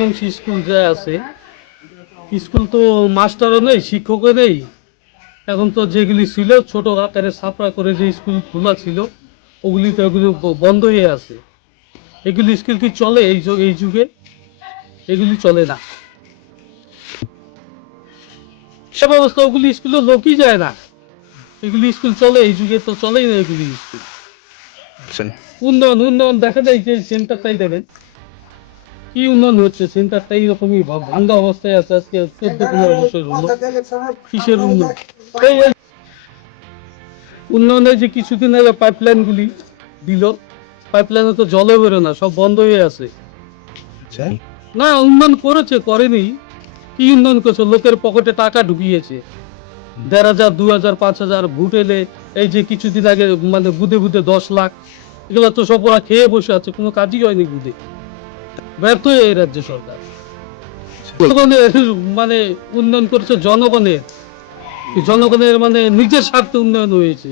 Rajbanshi school যা আছে, school তো মাস্টারও নেই, শিক্ষকও নেই। এখন তো যেগুলি ছিল ছোট আকারে ছাপড়া করে যে স্কুল খোলা ছিল, ওগুলি তো ওগুলো বন্ধ হয়ে আছে। এগুলি স্কুল কি চলে এই যুগে? এগুলি চলে না। সে ব্যবস্থা ওগুলি স্কুলে লোকই যায় না। এগুলি স্কুল চলে এই যুগে? তো চলেই না এগুলি স্কুল। আচ্ছা। উন্নয়ন উন্নয়ন দেখা যায় যে সেন্টারটাই দেখেন কি উন্নয়ন হচ্ছে, সেন্টারটা এইরকমই ভাঙ্গা অবস্থায় আছে আজকে 14-15 বছর হলো। কিসের উন্নয়ন? এই উন্নয়নের যে কিছুদিন আগে পাইপলাইন গুলি দিল, পাইপলাইনে তো জলে বেরো না, সব বন্ধ হয়ে আছে। আচ্ছা। না, উন্নয়ন করেছে, করেনি। কি উন্নয়ন করছে? লোকের পকেটে টাকা ঢুকিয়েছে। 1,500, 2,000, 5,000 ভোট এলে এই যে কিছুদিন আগে মানে বুধে বুধে 10 লাখ, এগুলো তো সব ওরা খেয়ে বসে আছে, কোনো কাজই হয়নি বুধে। ব্যর্থ হয়ে এই রাজ্য সরকার। জনগণের মানে উন্নয়ন করেছে জনগণের, জনগণের মানে নিজের স্বার্থে উন্নয়ন হয়েছে।